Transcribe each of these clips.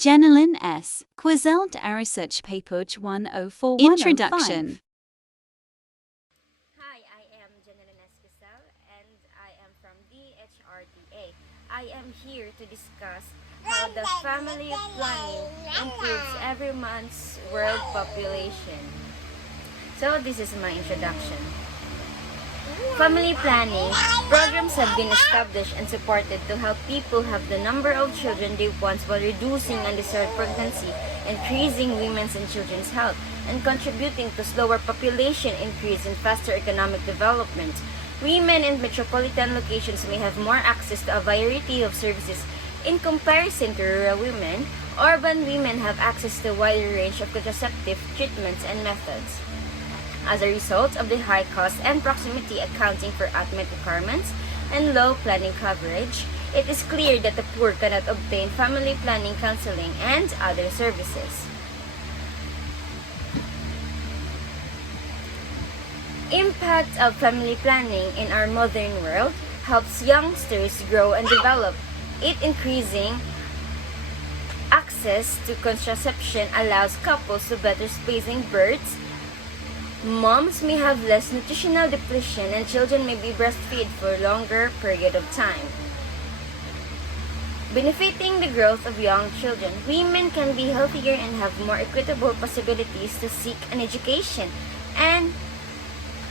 Jenilyn S. Quizelt Research Paper 1041. Introduction. Hi, I am Janelle Esquisel and I am from DHRTA. I am here to discuss how the family planning improves every month's world population. So this is my introduction. Family planning programs have been established and supported to help people have the number of children they want while reducing undesired pregnancy, increasing women's and children's health, and contributing to slower population increase and faster economic development. Women in metropolitan locations may have more access to a variety of services in comparison to rural women. Urban women have access to a wider range of contraceptive treatments and methods. As a result of the high cost and proximity accounting for unmet requirements and low planning coverage, it is clear that the poor cannot obtain family planning counseling and other services. Impact of family planning in our modern world helps youngsters grow and develop. It increasing access to contraception allows couples to better spacing births. Moms may have less nutritional depletion and children may be breastfed for a longer period of time. Benefiting the growth of young children, women can be healthier and have more equitable possibilities to seek an education and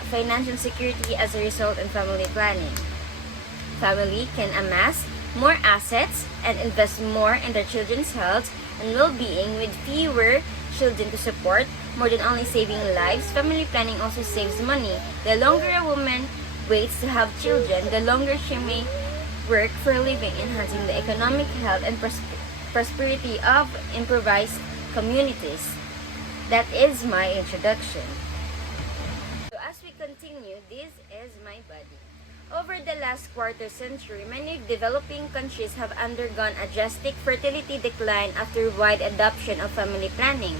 financial security as a result in family planning. Family can amass more assets and invest more in their children's health and well-being with fewer children to support. More than only saving lives, family planning also saves money. The longer a woman waits to have children, the longer she may work for a living, enhancing the economic health and prosperity of impoverished communities. That is my introduction. So as we continue, this is my body. Over the last quarter century, many developing countries have undergone a drastic fertility decline after wide adoption of family planning.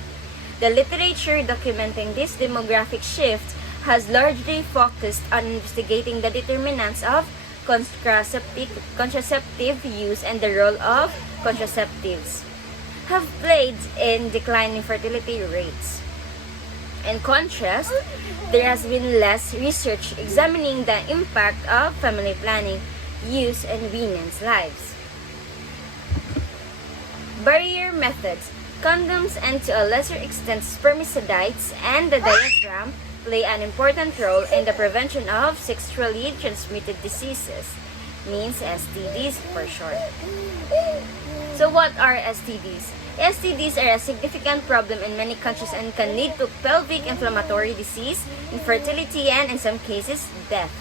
The literature documenting this demographic shift has largely focused on investigating the determinants of contraceptive use and the role of contraceptives have played in declining fertility rates. In contrast, there has been less research examining the impact of family planning use in women's lives. Barrier methods. Condoms and to a lesser extent spermicides and the diaphragm play an important role in the prevention of sexually transmitted diseases, means STDs for short. So what are STDs? STDs are a significant problem in many countries and can lead to pelvic inflammatory disease, infertility, and in some cases, death.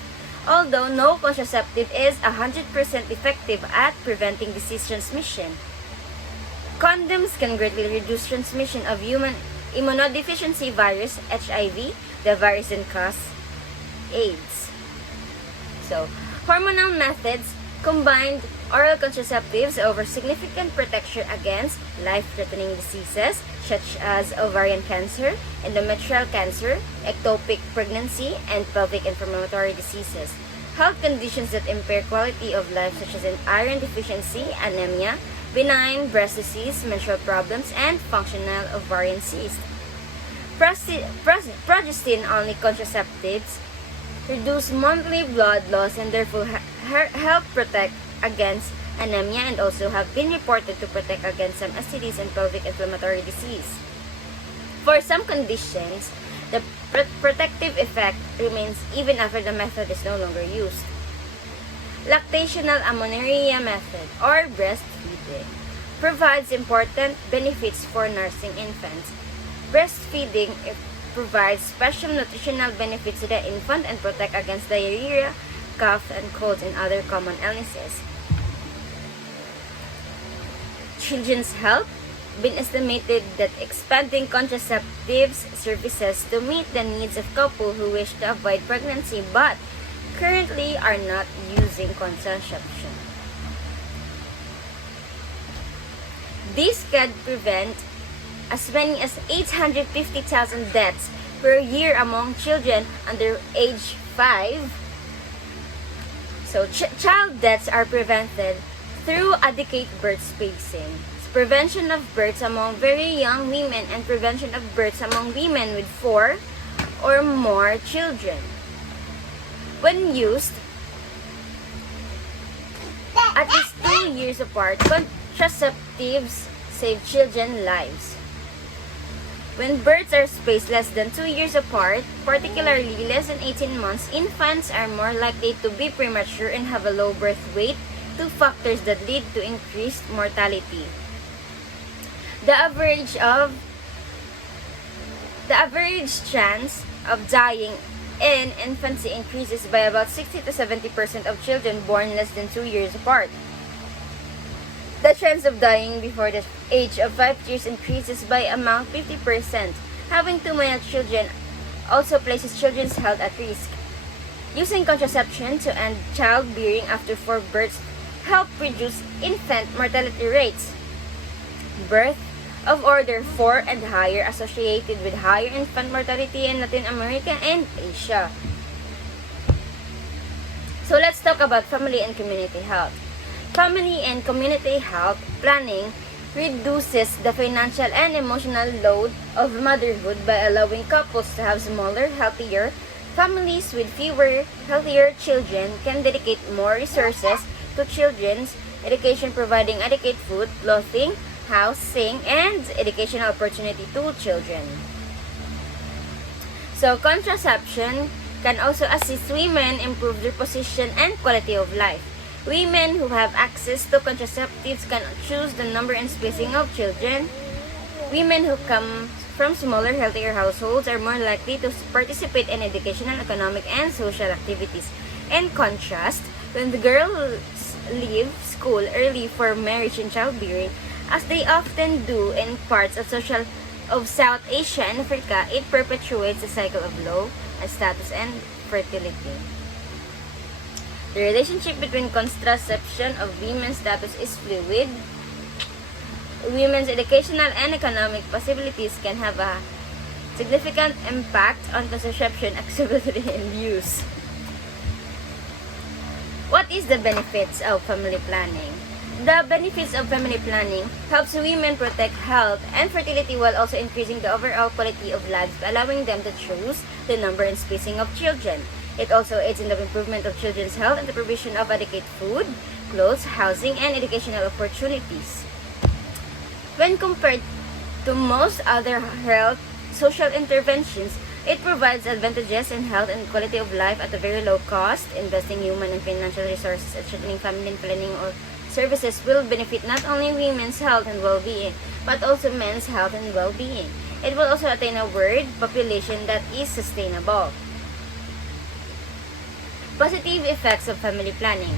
Although no contraceptive is 100% effective at preventing disease transmission, condoms can greatly reduce transmission of human immunodeficiency virus, HIV, the virus that causes AIDS. So, hormonal methods combined oral contraceptives offer significant protection against life-threatening diseases such as ovarian cancer, endometrial cancer, ectopic pregnancy, and pelvic inflammatory diseases. Health conditions that impair quality of life such as iron deficiency, anemia, benign breast disease, menstrual problems, and functional ovarian cyst. Progestin-only contraceptives reduce monthly blood loss and therefore help protect against anemia and also have been reported to protect against some STDs and pelvic inflammatory disease. For some conditions, the protective effect remains even after the method is no longer used. Lactational amenorrhea method or breastfeeding provides important benefits for nursing infants. Breastfeeding provides special nutritional benefits to the infant and protect against diarrhea, cough, and colds and other common illnesses. Children's health been estimated that expanding contraceptives services to meet the needs of couples who wish to avoid pregnancy but currently are not using contraception. This could prevent as many as 850,000 deaths per year among children under age 5. So child deaths are prevented through adequate birth spacing. prevention of births among very young women, and prevention of births among women with 4 or more children. When used at least 2 years apart, contraceptives save children's lives. When births are spaced less than 2 years apart, particularly less than 18 months, infants are more likely to be premature and have a low birth weight, 2 factors that lead to increased mortality. The average chance of dying in infancy increases by about 60 to 70% of children born less than 2 years apart. The chance of dying before the age of 5 years increases by about 50%. Having too many children also places children's health at risk. Using contraception to end childbearing after 4 births help reduce infant mortality rates. Birth of order 4 and higher associated with higher infant mortality in Latin America and Asia. So let's talk about family and community health. Family and community health planning reduces the financial and emotional load of motherhood by allowing couples to have smaller, healthier families with fewer, healthier children can dedicate more resources to children's education, providing adequate food, clothing, housing, and educational opportunity to children. So, contraception can also assist women improve their position and quality of life. Women who have access to contraceptives can choose the number and spacing of children. Women who come from smaller, healthier households are more likely to participate in educational, economic, and social activities. In contrast, when the girls leave school early for marriage and childbearing, as they often do in parts of South Asia and Africa, it perpetuates the cycle of low status and fertility. The relationship between contraception of women's status is fluid. Women's educational and economic possibilities can have a significant impact on contraception accessibility and use. What is the benefits of family planning? The benefits of family planning helps women protect health and fertility while also increasing the overall quality of life, allowing them to choose the number and spacing of children. It also aids in the improvement of children's health and the provision of adequate food, clothes, housing, and educational opportunities. When compared to most other health social interventions, it provides advantages in health and quality of life at a very low cost. Investing human and financial resources and strengthening family planning or services will benefit not only women's health and well-being, but also men's health and well-being. It will also attain a world population that is sustainable. Positive effects of family planning.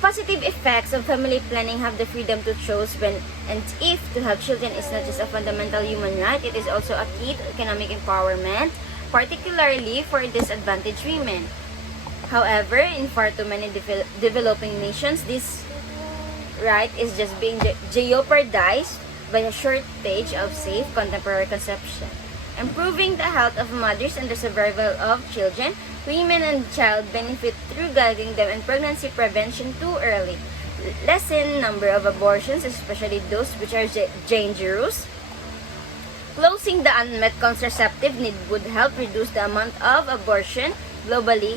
Positive effects of family planning have the freedom to choose when and if to have children is not just a fundamental human right, it is also a key to economic empowerment, particularly for disadvantaged women. However, in far too many developing nations, this right is just being jeopardized by a shortage of safe contemporary conception. Improving the health of mothers and the survival of children, women and child benefit through guiding them in pregnancy prevention too early. Lessen number of abortions, especially those which are dangerous. Closing the unmet contraceptive need would help reduce the amount of abortion globally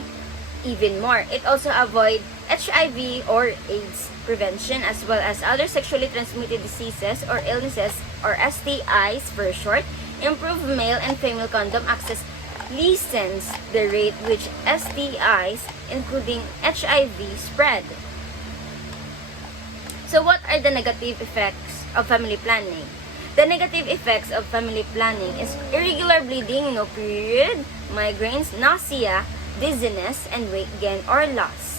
even more. It also avoid HIV or AIDS prevention as well as other sexually transmitted diseases or illnesses or STIs for short. Improve male and female condom access lessens the rate which STIs, including HIV, spread. So what are the negative effects of family planning? The negative effects of family planning is irregular bleeding, no period, migraines, nausea, dizziness, and weight gain or loss.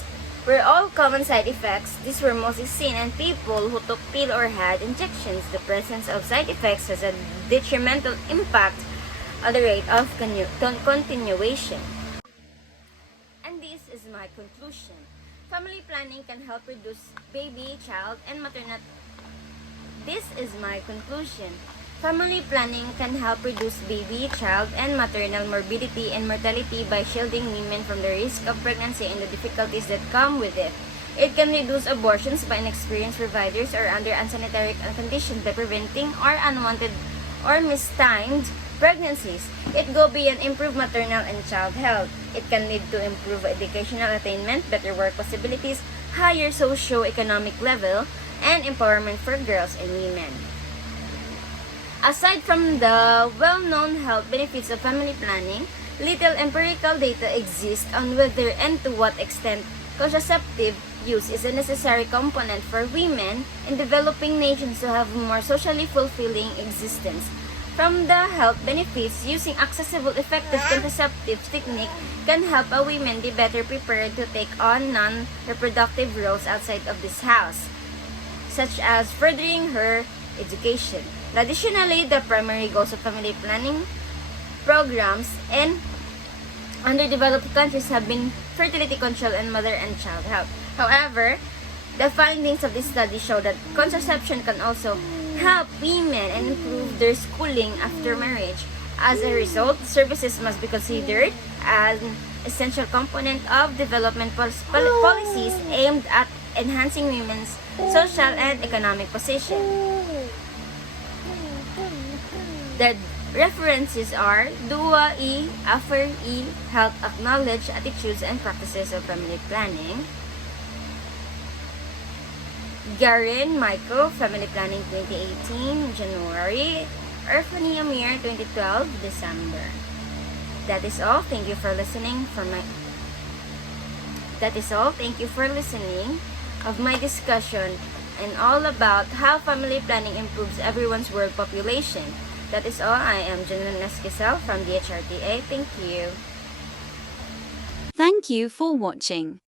Were all common side effects, these were mostly seen in people who took pill or had injections. The presence of side effects has a detrimental impact on the rate of continuation. And this is my conclusion. Family planning can help reduce baby, child, and maternal. This is my conclusion. Family planning can help reduce baby, child, and maternal morbidity and mortality by shielding women from the risk of pregnancy and the difficulties that come with it. It can reduce abortions by inexperienced providers or under unsanitary conditions by preventing or unwanted or mistimed pregnancies. It go beyond improved maternal and child health. It can lead to improved educational attainment, better work possibilities, higher socio-economic level, and empowerment for girls and women. Aside from the well-known health benefits of family planning, little empirical data exists on whether and to what extent contraceptive use is a necessary component for women in developing nations to have a more socially fulfilling existence. From the health benefits, using accessible, effective contraceptive technique can help a woman be better prepared to take on non-reproductive roles outside of this house, such as furthering her education. Additionally, the primary goals of family planning programs in underdeveloped countries have been fertility control and mother and child health. However, the findings of this study show that contraception can also help women and improve their schooling after marriage. As a result, services must be considered as an essential component of development policies aimed at enhancing women's social and economic position. The references are Dua E. Affer E. Health Acknowledged Attitudes and Practices of Family Planning. Garin Michael, Family Planning 2018, January. Irfani Amir, 2012, December. That is all. Thank you for listening Thank you for listening of my discussion and all about how family planning improves everyone's world population. That is all. I am Janine Esquisel from the HRTA. Thank you. Thank you for watching.